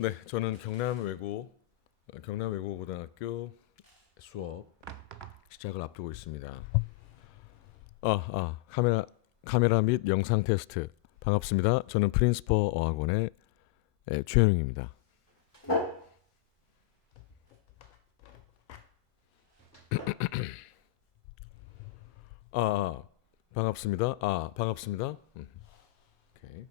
네, 저는 경남 외고 어, 경남 외고 고등학교 수업 시작을 앞두고 있습니다. 아, 아, 카메라 카메라 및 영상 테스트 반갑습니다. 저는 프린스퍼 어학원의 예, 최현웅입니다. 아, 아, 반갑습니다. 아, 반갑습니다. 음, 오케이.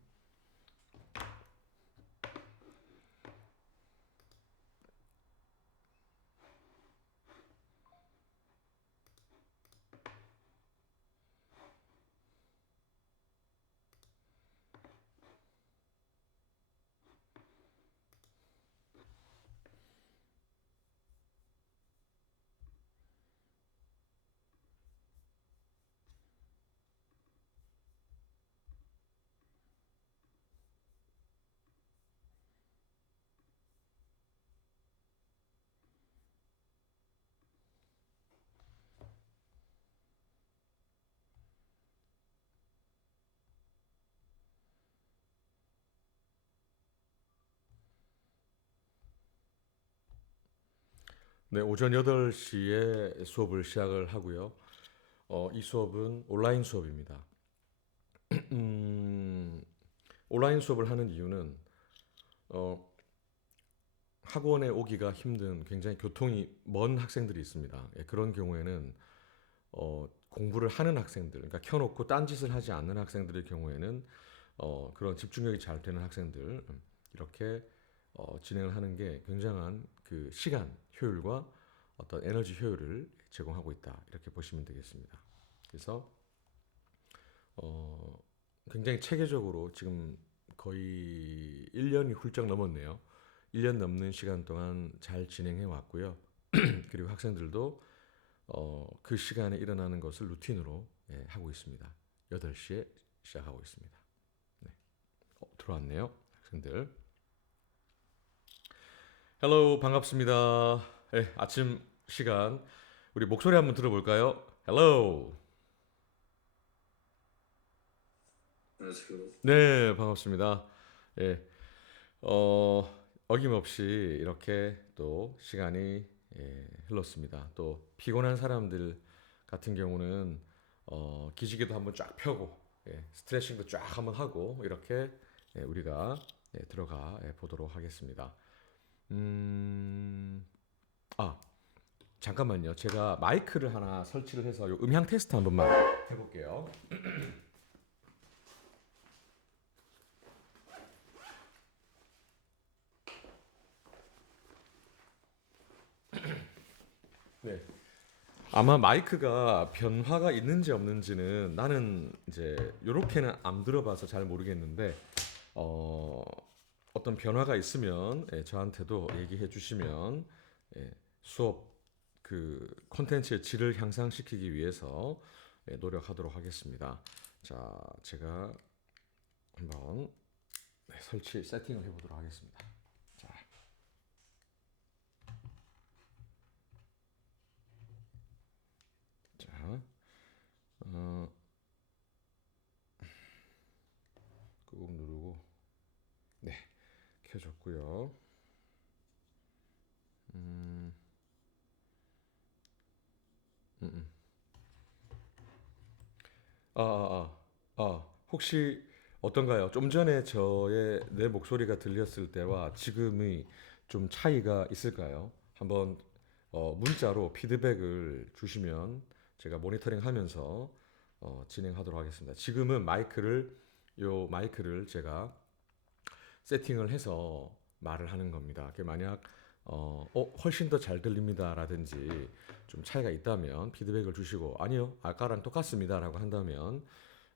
네, 오전 8시에 수업을 시작을 하고요. 어, 이 수업은 온라인 수업입니다. 음, 온라인 수업을 하는 이유는 어, 학원에 오기가 힘든 굉장히 교통이 먼 학생들이 있습니다. 예, 그런 경우에는 어, 공부를 하는 학생들, 그러니까 켜놓고 딴짓을 하지 않는 학생들의 경우에는 어, 그런 집중력이 잘 되는 학생들 음, 이렇게 어, 진행을 하는 게 굉장한 그 시간 효율과 어떤 에너지 효율을 제공하고 있다 이렇게 보시면 되겠습니다. 그래서 어, 굉장히 체계적으로 지금 거의 1년이 훌쩍 넘었네요. 1년 넘는 시간 동안 잘 진행해 왔고요. 그리고 학생들도 어, 그 시간에 일어나는 것을 루틴으로 예, 하고 있습니다. 8시에 시작하고 있습니다. 네. 어, 들어왔네요. 학생들. 헬로 반갑습니다. 예, 아침 시간 우리 목소리 한번 들어볼까요? 헬로. 안녕하세요. 네, 반갑습니다. 예, 어, 어김없이 이렇게 또 시간이 예, 흘렀습니다. 또 피곤한 사람들 같은 경우는 어, 기지개도 한번 쫙 펴고 예, 스트레칭도 쫙 한번 하고 이렇게 예, 우리가 예, 들어가 예, 보도록 하겠습니다. 음, 아, 잠깐만요. 제가 마이크를 하나 설치를 해서 요 음향 테스트 한 번만 해볼게요. 네. 아마 마이크가 변화가 있는지 없는지는 나는 이제 요렇게는 안 들어봐서 잘 모르겠는데 어, 어떤 변화가 있으면 예, 저한테도 얘기해 주시면 예, 수업 그 콘텐츠의 질을 향상시키기 위해서 예, 노력하도록 하겠습니다. 자, 제가 한번 네, 설치 세팅을 해보도록 하겠습니다. 자. 자, 어, 꾹 누르고, 네, 켜졌고요. 음, 음, 음. 아, 아, 아, 아, 혹시 어떤가요? 좀 전에 저의 내 목소리가 들렸을 때와 지금의 좀 차이가 있을까요? 한번 어, 문자로 피드백을 주시면 제가 모니터링 하면서 어, 진행하도록 하겠습니다. 지금은 마이크를 요 마이크를 제가 세팅을 해서 말을 하는 겁니다. 그 만약 어, 어, 훨씬 더 잘 들립니다라든지 좀 차이가 있다면 피드백을 주시고 아니요 아까랑 똑같습니다라고 한다면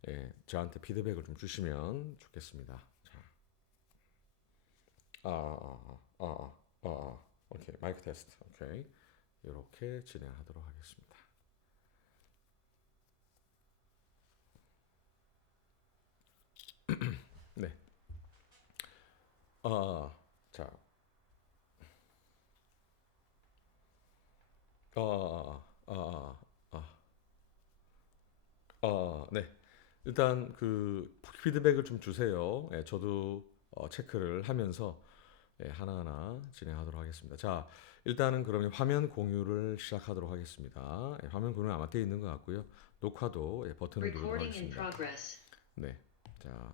예, 저한테 피드백을 좀 주시면 좋겠습니다. 자, 아, 아, 아, 아, 아, 아, 오케이 마이크 테스트, 오케이. 이렇게 진행하도록 하겠습니다. 네, 아, 아, 자, 아, 아, 아, 네. 일단 그 피드백을 좀 주세요. 예, 저도 어, 체크를 하면서 예, 하나하나 진행하도록 하겠습니다. 자, 일단은 그러면 화면 공유를 시작하도록 하겠습니다. 예, 화면 공유 아마 되어 있는 것 같고요. 녹화도 예, 버튼을 누르도록 Recording in 하겠습니다. progress. 네. 자,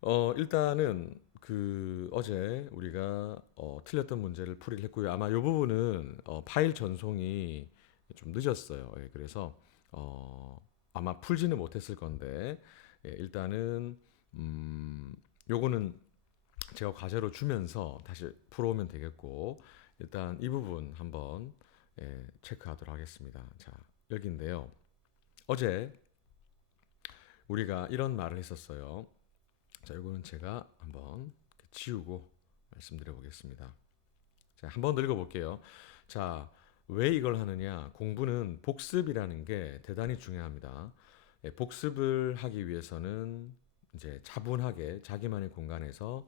어, 일단은 그 어제 우리가 어, 틀렸던 문제를 풀이를 했고요. 아마 이 부분은 어, 파일 전송이 좀 늦었어요. 예, 그래서 어, 아마 풀지는 못했을 건데 예, 일단은 음, 요거는 제가 과제로 주면서 다시 풀어오면 되겠고 일단 이 부분 한번 예, 체크하도록 하겠습니다. 자, 여기인데요. 어제 우리가 이런 말을 했었어요. 자, 이거는 제가 한번 지우고 말씀드려 보겠습니다. 자, 한번 더 읽어 볼게요. 자, 왜 이걸 하느냐? 공부는 복습이라는 게 대단히 중요합니다. 예, 복습을 하기 위해서는 이제 차분하게 자기만의 공간에서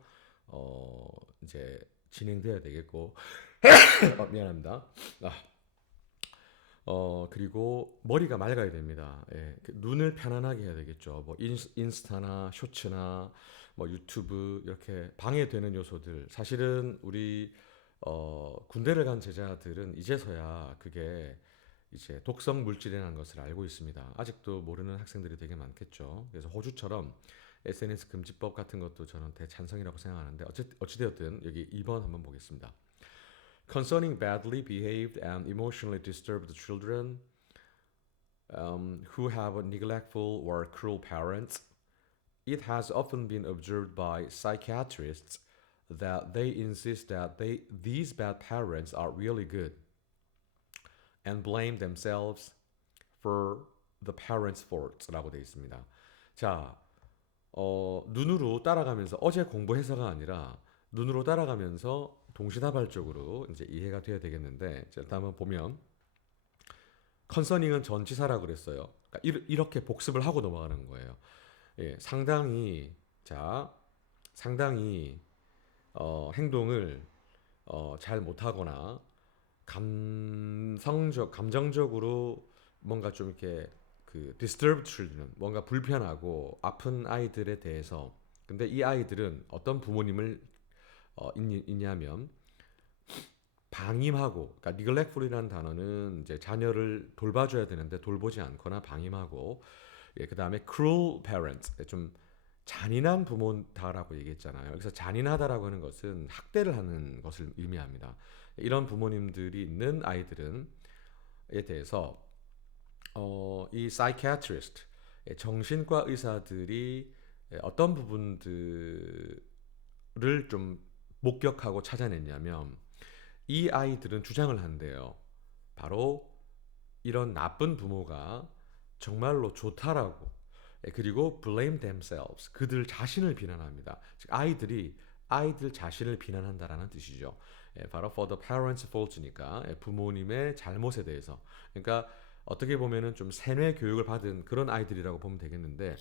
어, 이제 진행돼야 되겠고, 어, 미안합니다. 아, 어 그리고 머리가 맑아야 됩니다. 예, 그 눈을 편안하게 해야 되겠죠. 뭐 인스, 인스타나 쇼츠나 뭐 유튜브 이렇게 방해되는 요소들 사실은 우리 어 군대를 간 제자들은 이제서야 그게 이제 독성 물질이라는 것을 알고 있습니다. 아직도 모르는 학생들이 되게 많겠죠. 그래서 호주처럼 SNS 금지법 같은 것도 저는 대찬성이라고 생각하는데 어찌, 어찌되었든 여기 2번 한번 보겠습니다. concerning badly behaved and emotionally disturbed children um, who have neglectful or cruel parents, it has often been observed by psychiatrists that they insist that they, these bad parents are really good and blame themselves for the parents' faults라고 되어 있습니다. 자, 어, 눈으로 따라가면서 어제 공부해서가 아니라 눈으로 따라가면서 동시다발적으로 이제 이해가 돼야 되겠는데 자, 일단 한번 보면 컨서닝은 전치사라고 그랬어요. 그러니까 이- 이렇게 복습을 하고 넘어가는 거예요. 예, 상당히 자 상당히 어, 행동을 어, 잘 못하거나 감성적 감정적으로 뭔가 좀 이렇게 그 disturbed children 뭔가 불편하고 아픈 아이들에 대해서 근데 이 아이들은 어떤 부모님을 어, 있니, 있냐 면 방임하고 그러니까 neglectful이라는 단어는 이제 자녀를 돌봐줘야 되는데 돌보지 않거나 방임하고 예, 그다음에 cruel parents 좀 잔인한 부모다라고 얘기했잖아요. 여기서 잔인하다라고 하는 것은 학대를 하는 것을 의미합니다. 이런 부모님들이 있는 아이들은에 대해서 어, 이 psychiatrist 예, 정신과 의사들이 예, 어떤 부분들을 좀 목격하고 찾아냈냐면 이 아이들은 주장을 한대요. 바로 이런 나쁜 부모가 정말로 좋다라고 예, 그리고 blame themselves 그들 자신을 비난합니다. 즉 아이들이 아이들 자신을 비난한다라는 뜻이죠. 예, 바로 for the parents' fault니까 예, 부모님의 잘못에 대해서 그러니까 어떻게 보면은 좀 세뇌 교육을 받은 그런 아이들이라고 보면 되겠는데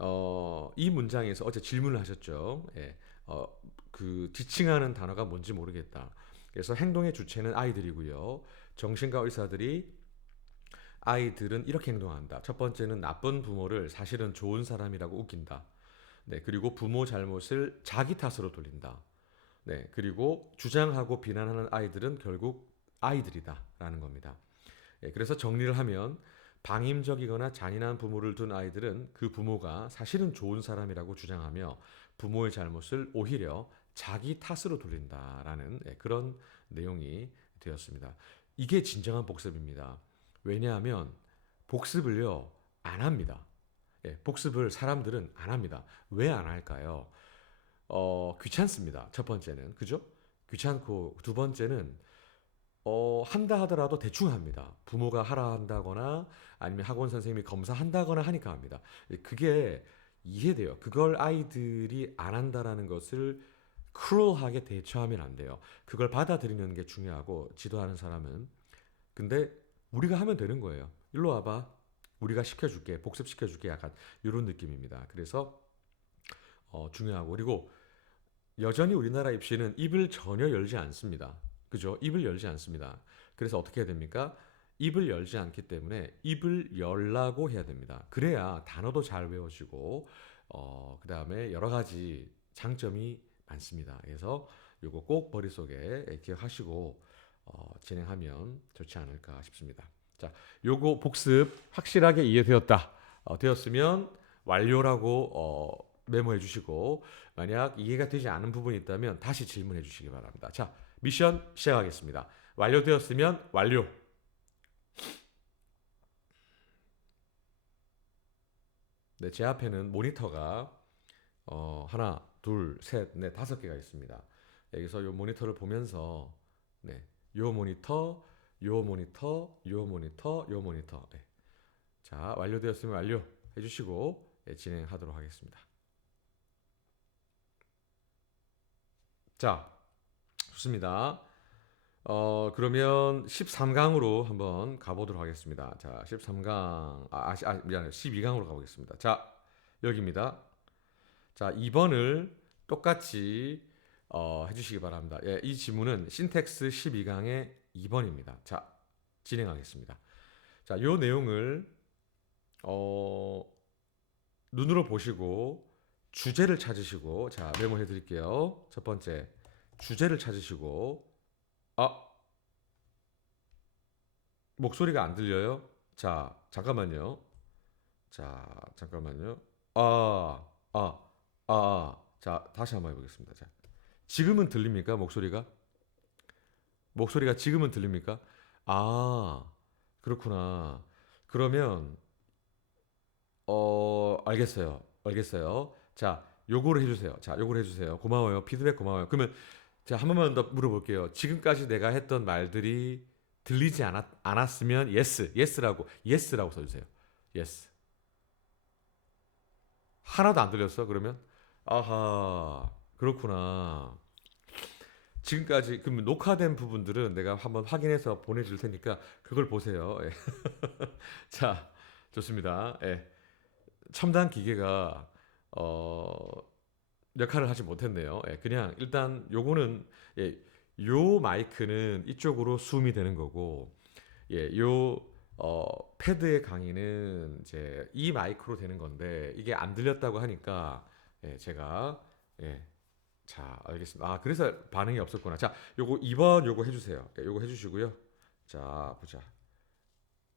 어, 이 문장에서 어제 질문을 하셨죠. 예, 어, 그 지칭하는 단어가 뭔지 모르겠다. 그래서 행동의 주체는 아이들이고요. 정신과 의사들이 아이들은 이렇게 행동한다. 첫 번째는 나쁜 부모를 사실은 좋은 사람이라고 웃긴다. 네, 그리고 부모 잘못을 자기 탓으로 돌린다. 네, 그리고 주장하고 비난하는 아이들은 결국 아이들이다라는 겁니다. 예, 그래서 정리를 하면 방임적이거나 잔인한 부모를 둔 아이들은 그 부모가 사실은 좋은 사람이라고 주장하며 부모의 잘못을 오히려 자기 탓으로 돌린다라는 예, 그런 내용이 되었습니다. 이게 진정한 복습입니다. 왜냐하면 복습을요 안 합니다. 예, 복습을 사람들은 안 합니다. 왜 안 할까요? 어, 귀찮습니다. 첫 번째는 그죠? 귀찮고 두 번째는 어, 한다 하더라도 대충 합니다. 부모가 하라 한다거나 아니면 학원 선생님이 검사한다거나 하니까 합니다. 그게 이해돼요. 그걸 아이들이 안 한다라는 것을 크루얼하게 대처하면 안 돼요. 그걸 받아들이는 게 중요하고 지도하는 사람은 근데 우리가 하면 되는 거예요. 일로 와봐. 우리가 시켜줄게. 복습시켜줄게. 약간 이런 느낌입니다. 그래서 어, 중요하고 그리고 여전히 우리나라 입시는 입을 전혀 열지 않습니다. 그죠? 입을 열지 않습니다. 그래서 어떻게 해야 됩니까? 입을 열지 않기 때문에 입을 열라고 해야 됩니다. 그래야 단어도 잘 외워지고 어, 그 다음에 여러 가지 장점이 많습니다. 그래서 요거 꼭 머릿속에 예, 기억하시고 어, 진행하면 좋지 않을까 싶습니다. 자, 요거 복습 확실하게 이해되었다. 어, 되었으면 완료라고 어, 메모해 주시고 만약 이해가 되지 않은 부분이 있다면 다시 질문해 주시기 바랍니다. 자, 미션 시작하겠습니다. 완료되었으면 완료. 네, 제 앞에는 모니터가 어, 하나, 둘, 셋, 넷, 다섯 개가 있습니다. 여기서 이 모니터를 보면서 네, 요 모니터, 요 모니터, 요 모니터, 요 모니터. 네. 자, 완료되었으면 완료 해주시고 예, 진행하도록 하겠습니다. 자, 좋습니다. 어, 그러면 13강으로 한번 가보도록 하겠습니다. 자, 13강, 아, 아, 아 미안해요. 12강으로 가보겠습니다. 자, 여기입니다. 자, 2번을 똑같이 어, 해주시기 바랍니다. 예, 이 지문은 신텍스 12강의 2번입니다. 자, 진행하겠습니다. 자, 요 내용을 어, 눈으로 보시고 주제를 찾으시고 자 메모해 드릴게요. 첫 번째 주제를 찾으시고 아 목소리가 안 들려요? 자 잠깐만요. 자 잠깐만요. 아아 아 아, 아. 자 다시 한번 해보겠습니다. 자 지금은 들립니까 목소리가? 목소리가 지금은 들립니까? 아 그렇구나. 그러면 어 알겠어요. 알겠어요. 자, 요거를 해주세요. 자, 요거를 해주세요. 고마워요. 피드백 고마워요. 그러면 제가 한 번만 더 물어볼게요. 지금까지 내가 했던 말들이 들리지 않았, 않았으면 yes, yes라고 yes라고 써주세요. yes. 하나도 안 들렸어? 그러면 아하 그렇구나. 지금까지 그럼 녹화된 부분들은 내가 한번 확인해서 보내줄 테니까 그걸 보세요. 예. 자, 좋습니다. 예. 첨단 기계가 어, 역할을 하지 못했네요. 예, 그냥 일단 요거는 예, 요 마이크는 이쪽으로 숨이 되는 거고 예, 요 어, 패드의 강의는 이제 이 마이크로 되는 건데 이게 안 들렸다고 하니까 예, 제가 예, 자 알겠습니다. 아 그래서 반응이 없었구나. 자 요거 2번 요거 해 주세요. 예, 요거 해 주시고요. 자 보자.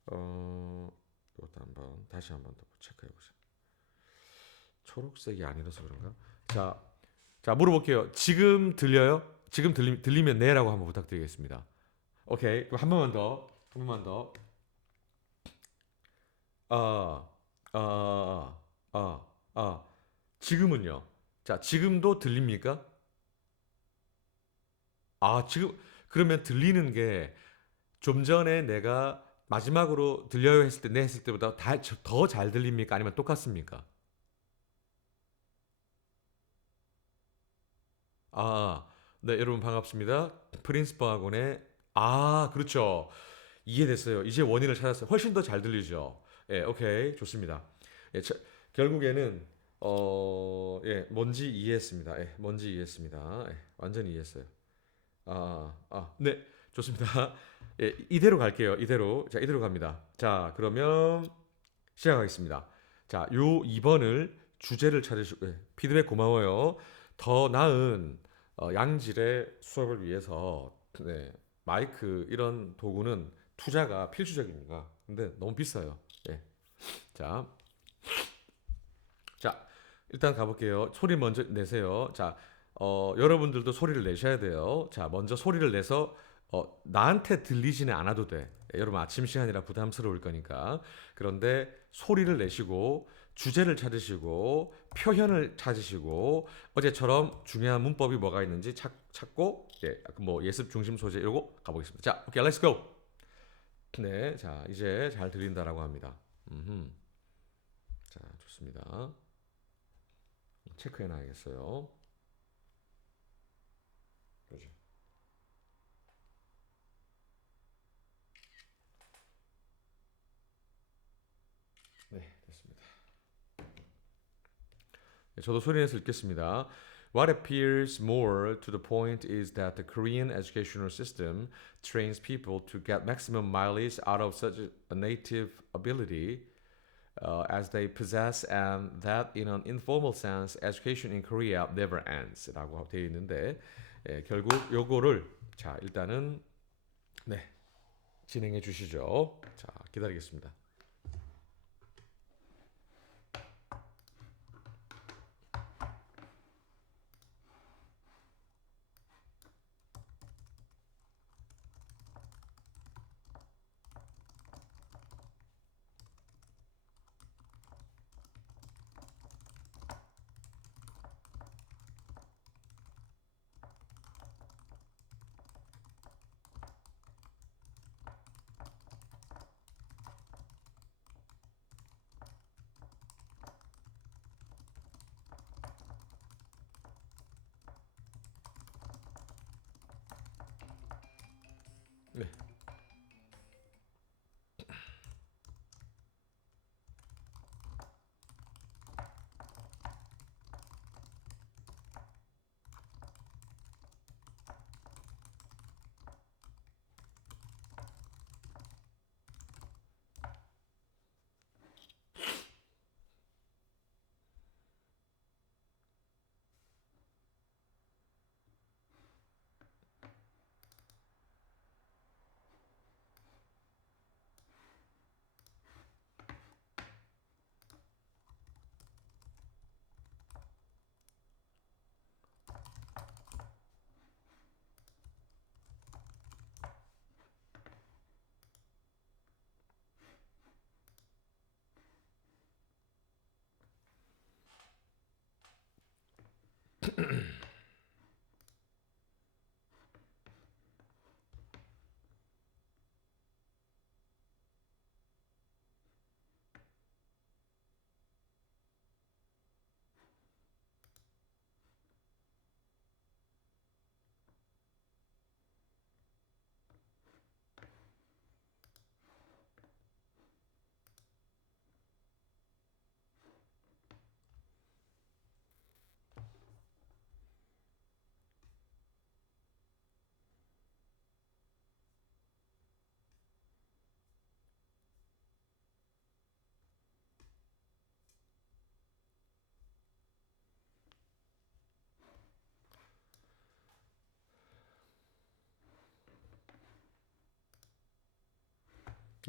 어 이것도 한번 다시 한번 더 체크해 보자. 초록색이 아니라서 그런가? 자, 자 물어볼게요. 지금 들려요? 지금 들리, 들리면 네라고 한번 부탁드리겠습니다. 오케이. 그럼 한 번만 더. 한 번만 더. 아, 아, 아, 아. 지금은요? 자, 지금도 들립니까? 아, 지금 그러면 들리는 게 좀 전에 내가 마지막으로 들려요 했을 때, 네 했을 때보다 더 잘 들립니까? 아니면 똑같습니까? 아, 네, 여러분 반갑습니다. 프린스퍼 학원의 아, 그렇죠. 이해됐어요. 이제 원인을 찾았어요. 훨씬 더 잘 들리죠. 예, 오케이. 좋습니다. 예, 저, 결국에는 어, 예, 뭔지 이해했습니다. 예, 뭔지 이해했습니다. 예, 완전히 이해했어요. 아, 아, 네. 좋습니다. 예, 이대로 갈게요. 이대로. 자, 이대로 갑니다. 자, 그러면 시작하겠습니다. 자, 요 2번을 주제를 찾으시고 예, 피드백 고마워요. 더 나은 어, 양질의 수업을 위해서 네, 마이크 이런 도구는 투자가 필수적입니다. 근데 너무 비싸요. 예. 자, 자 일단 가볼게요. 소리 먼저 내세요. 자, 어, 여러분들도 소리를 내셔야 돼요. 자, 먼저 소리를 내서 어, 나한테 들리지는 않아도 돼. 예, 여러분 아침 시간이라 부담스러울 거니까. 그런데 소리를 내시고 주제를 찾으시고 표현을 찾으시고 어제처럼 중요한 문법이 뭐가 있는지 찾, 찾고 예, 뭐 예습 중심 소재 이거 가보겠습니다. 자, 오케이, 렛츠 고. 네, 자 이제 잘 들린다라고 합니다. 음흠. 자, 좋습니다. 체크해놔야겠어요. 그렇죠. 네, 됐습니다. 네, 저도 소리내서 읽겠습니다. What appears more to the point is that the Korean educational system trains people to get maximum mileage out of such a native ability uh, as they possess and that in an informal sense education in Korea never ends라고 되어 있는데 예, 결국 요거를 자 일단은 네 진행해 주시죠. 자 기다리겠습니다.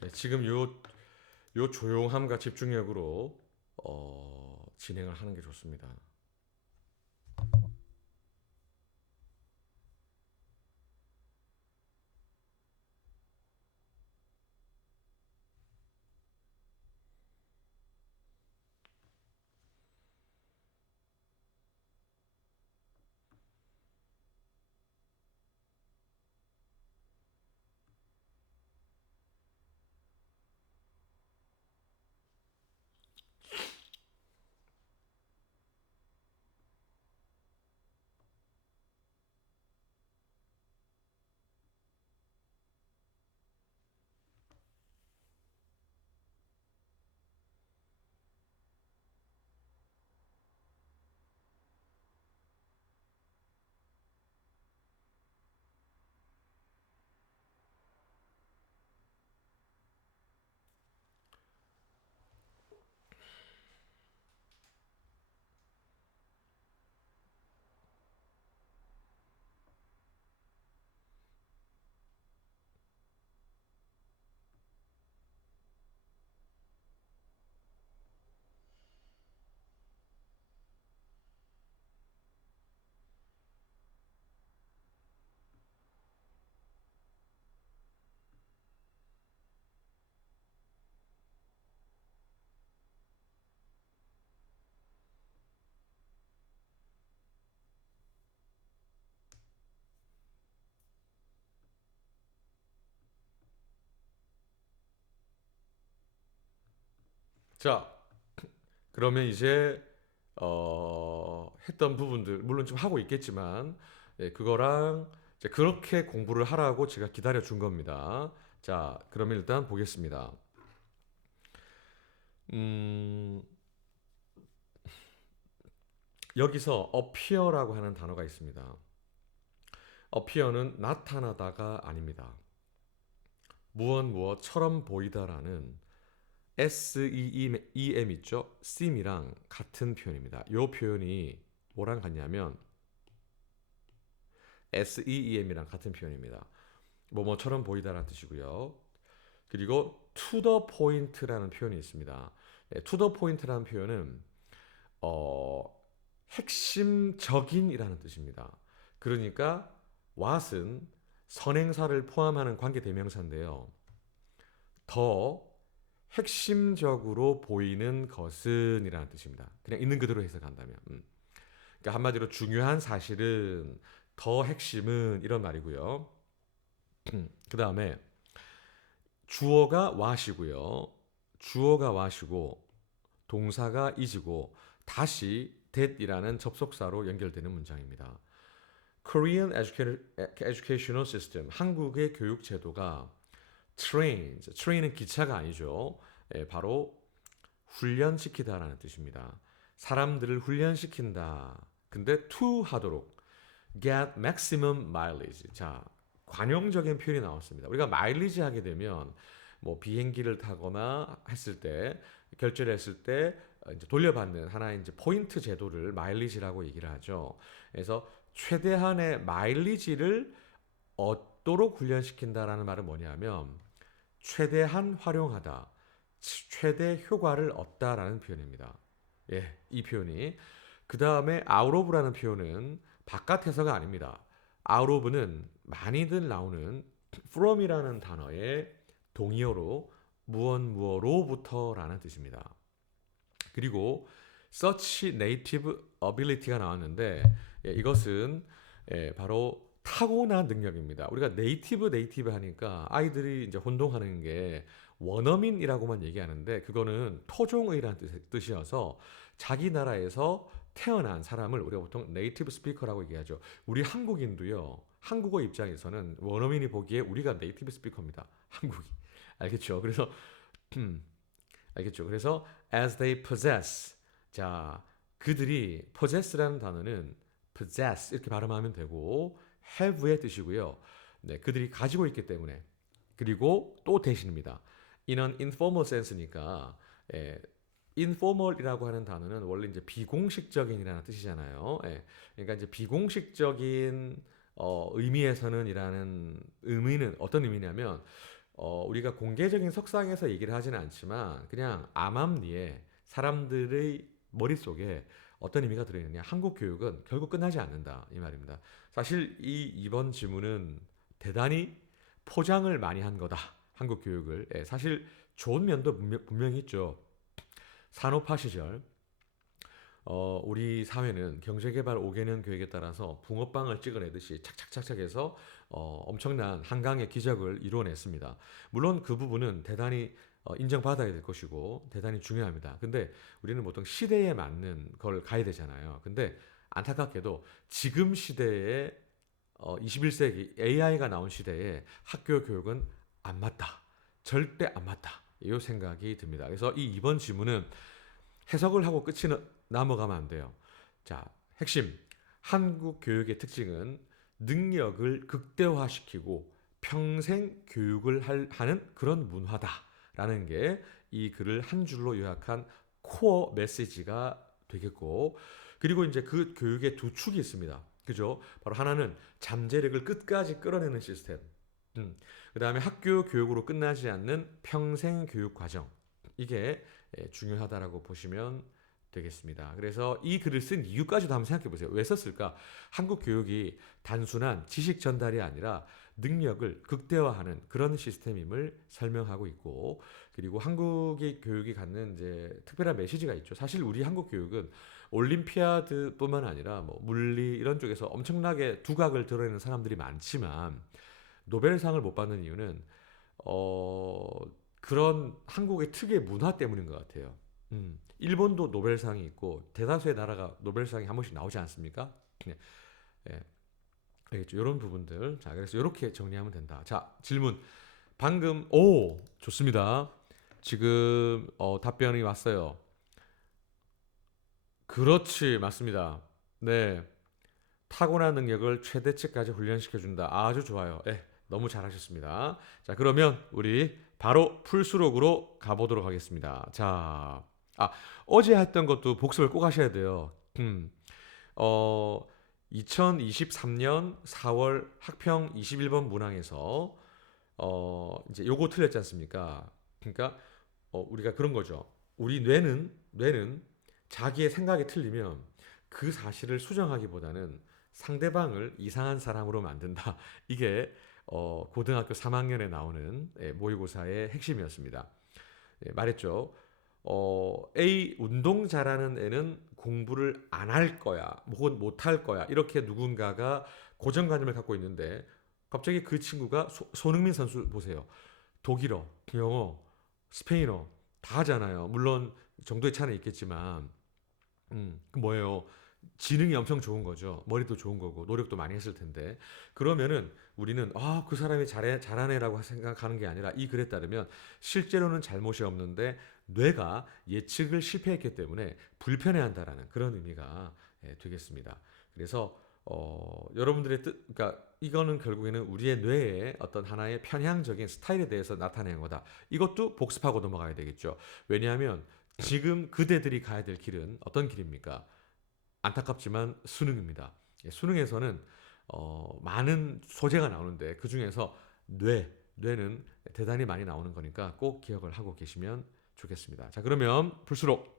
네, 지금 요, 요 조용함과 집중력으로 어, 진행을 하는 게 좋습니다. 자, 그러면 이제 어, 했던 부분들 물론 지금 하고 있겠지만 예, 그거랑 이제 그렇게 공부를 하라고 제가 기다려 준 겁니다. 자, 그러면 일단 보겠습니다. 음, 여기서 appear라고 하는 단어가 있습니다. appear는 나타나다가 아닙니다. 무엇 무엇처럼 보이다라는 SEM 있죠? SEM이랑 같은 표현입니다. 이 표현이 뭐랑 같냐면 SEEM이랑 같은 표현입니다. 뭐뭐처럼 보이다라는 뜻이고요. 그리고 to the point라는 표현이 있습니다. 예, to the point라는 표현은 어, 핵심적인이라는 뜻입니다. 그러니까 what은 선행사를 포함하는 관계 대명사인데요. 더 핵심적으로 보이는 것은이라는 뜻입니다. 그냥 있는 그대로 해석한다면. 음. 그러니까 한마디로 중요한 사실은 더 핵심은 이런 말이고요. 그 다음에 주어가 what이고요. 주어가 what이고 동사가 is고 다시 that이라는 접속사로 연결되는 문장입니다. Korean educa- educational system 한국의 교육 제도가 trains train은 기차가 아니죠. 예, 바로 훈련시키다라는 뜻입니다. 사람들을 훈련시킨다. 근데 to 하도록 get maximum mileage. 자, 관용적인 표현이 나왔습니다. 우리가 마일리지 하게 되면 뭐 비행기를 타거나 했을 때 결제를 했을 때 어, 이제 돌려받는 하나의 이제 포인트 제도를 마일리지라고 얘기를 하죠. 그래서 최대한의 마일리지를 얻도록 훈련시킨다라는 말은 뭐냐면 최대한 활용하다, 최대 효과를 얻다라는 표현입니다. 예, 이 표현이 그 다음에 of라는 표현은 바깥에서가 아닙니다. of는 많이들 나오는 from이라는 단어의 동의어로 무언 무어로부터라는 뜻입니다. 그리고 such native ability가 나왔는데 예, 이것은 예, 바로 타고난 능력입니다. 우리가 네이티브 네이티브 하니까 아이들이 이제 혼동하는 게 원어민이라고만 얘기하는데 그거는 토종의라는 뜻- 뜻이어서 자기 나라에서 태어난 사람을 우리가 보통 네이티브 스피커라고 얘기하죠. 우리 한국인도요. 한국어 입장에서는 원어민이 보기에 우리가 네이티브 스피커입니다. 한국이. 알겠죠? 그래서 음, 알겠죠? 그래서 as they possess 자, 그들이 possess라는 단어는 possess 이렇게 발음하면 되고 have의 뜻이고요. 네, 그들이 가지고 있기 때문에 그리고 또 대신입니다. an informal sense니까 예, informal이라고 하는 단어는 원래 이제 비공식적인이라는 뜻이잖아요. 예, 그러니까 이제 비공식적인 어, 의미에서는이라는 의미는 어떤 의미냐면 어, 우리가 공개적인 석상에서 얘기를 하지는 않지만 그냥 암암리에 사람들의 머릿속에 어떤 의미가 들어있느냐. 한국 교육은 결국 끝나지 않는다. 이 말입니다. 사실 이 이번 질문은 대단히 포장을 많이 한 거다. 한국 교육을. 예, 사실 좋은 면도 분명, 분명히 있죠. 산업화 시절 어, 우리 사회는 경제개발 5개년 계획에 따라서 붕어빵을 찍어내듯이 착착착착 해서 어, 엄청난 한강의 기적을 이루어냈습니다. 물론 그 부분은 대단히 어, 인정받아야 될 것이고 대단히 중요합니다. 근데 우리는 보통 시대에 맞는 걸 가야 되잖아요. 근데 안타깝게도 지금 시대에 어, 21세기 AI가 나온 시대에 학교 교육은 안 맞다. 절대 안 맞다. 이 생각이 듭니다. 그래서 이 이번 질문은 해석을 하고 끝이 나- 넘어가면 안 돼요. 자, 핵심. 한국 교육의 특징은 능력을 극대화시키고 평생 교육을 할- 하는 그런 문화다 라는 게 이 글을 한 줄로 요약한 코어 메시지가 되겠고 그리고 이제 그 교육의 두 축이 있습니다. 그죠? 바로 하나는 잠재력을 끝까지 끌어내는 시스템. 음. 그 다음에 학교 교육으로 끝나지 않는 평생 교육 과정. 이게 예, 중요하다라고 보시면 되겠습니다. 그래서 이 글을 쓴 이유까지도 한번 생각해 보세요. 왜 썼을까? 한국 교육이 단순한 지식 전달이 아니라 능력을 극대화하는 그런 시스템임을 설명하고 있고 그리고 한국의 교육이 갖는 이제 특별한 메시지가 있죠. 사실 우리 한국 교육은 올림피아드뿐만 아니라 뭐 물리 이런 쪽에서 엄청나게 두각을 드러내는 사람들이 많지만 노벨상을 못 받는 이유는 어 그런 한국의 특유의 문화 때문인 것 같아요. 음, 일본도 노벨상이 있고 대다수의 나라가 노벨상이 한 번씩 나오지 않습니까? 네. 예. 알겠죠? 이런 부분들. 자, 그래서 이렇게 정리하면 된다. 자, 질문. 방금 오 좋습니다. 지금 어, 답변이 왔어요. 그렇지, 맞습니다. 네. 타고난 능력을 최대치까지 훈련시켜 준다. 아주 좋아요. 예. 너무 잘하셨습니다. 자, 그러면 우리 바로 풀수록으로 가보도록 하겠습니다. 자, 아, 어제 했던 것도 복습을 꼭 하셔야 돼요. 음, 어, 2023년 4월 학평 21번 문항에서 어, 이제 요거 틀렸지 않습니까? 그러니까 어, 우리가 그런 거죠. 우리 뇌는 뇌는 자기의 생각이 틀리면 그 사실을 수정하기보다는 상대방을 이상한 사람으로 만든다. 이게 어, 고등학교 3학년에 나오는 예, 모의고사의 핵심이었습니다. 예, 말했죠. 어, A 운동 잘하는 애는 공부를 안 할 거야, 혹은 못 할 거야. 이렇게 누군가가 고정관념을 갖고 있는데 갑자기 그 친구가 소, 손흥민 선수 보세요. 독일어, 영어, 스페인어 다 하잖아요. 물론 정도의 차는 있겠지만, 음, 그 뭐예요? 지능이 엄청 좋은 거죠. 머리도 좋은 거고 노력도 많이 했을 텐데 그러면은 우리는 아 그 사람이 잘해 잘하네라고 생각하는 게 아니라 이 글에 따르면 실제로는 잘못이 없는데 뇌가 예측을 실패했기 때문에 불편해한다라는 그런 의미가 예, 되겠습니다. 그래서 어, 여러분들의 뜻, 그러니까 이거는 결국에는 우리의 뇌의 어떤 하나의 편향적인 스타일에 대해서 나타낸 거다. 이것도 복습하고 넘어가야 되겠죠. 왜냐하면 지금 그대들이 가야 될 길은 어떤 길입니까? 안타깝지만 수능입니다. 예, 수능에서는 어, 많은 소재가 나오는데 그 중에서 뇌, 뇌는 대단히 많이 나오는 거니까 꼭 기억을 하고 계시면 좋겠습니다. 자, 그러면 불수록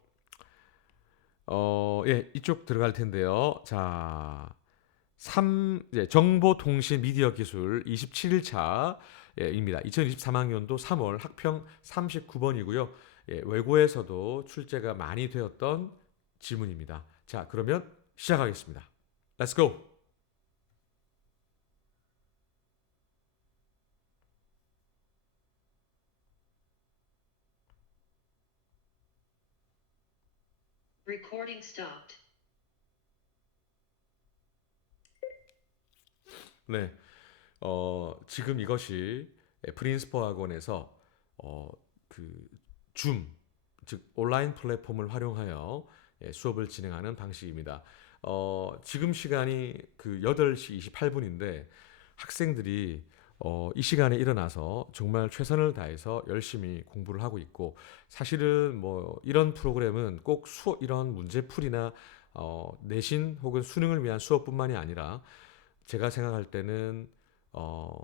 어, 예, 이쪽 들어갈 텐데요. 자, 3 이제 정보통신 미디어 기술 27일차 예, 입니다. 2023학년도 3월 학평 39번이고요. 예, 외고에서도 출제가 많이 되었던 지문입니다. 자, 그러면 시작하겠습니다. Let's. Recording stopped. 네. 어, 지금 이것이 프린스퍼 학원에서 어, 그 줌, 즉 온라인 플랫폼을 활용하여 예, 수업을 진행하는 방식입니다. 어, 지금 시간이 그 8시 28분인데 학생들이 어, 이 시간에 일어나서 정말 최선을 다해서 열심히 공부를 하고 있고 사실은 뭐 이런 프로그램은 꼭 수업 이런 문제풀이나 어, 내신 혹은 수능을 위한 수업뿐만이 아니라 제가 생각할 때는 어,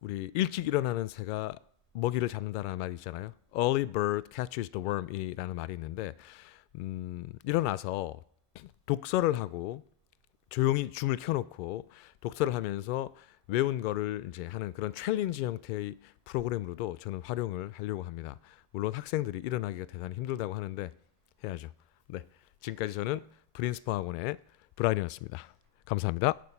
우리 일찍 일어나는 새가 먹이를 잡는다라는 말이 있잖아요. Early bird catches the worm이라는 말이 있는데 음, 일어나서 독서를 하고 조용히 줌을 켜놓고 독서를 하면서 외운 거를 이제 하는 그런 챌린지 형태의 프로그램으로도 저는 활용을 하려고 합니다. 물론 학생들이 일어나기가 대단히 힘들다고 하는데 해야죠. 네, 지금까지 저는 프린스퍼 학원의 브라이언이었습니다. 감사합니다.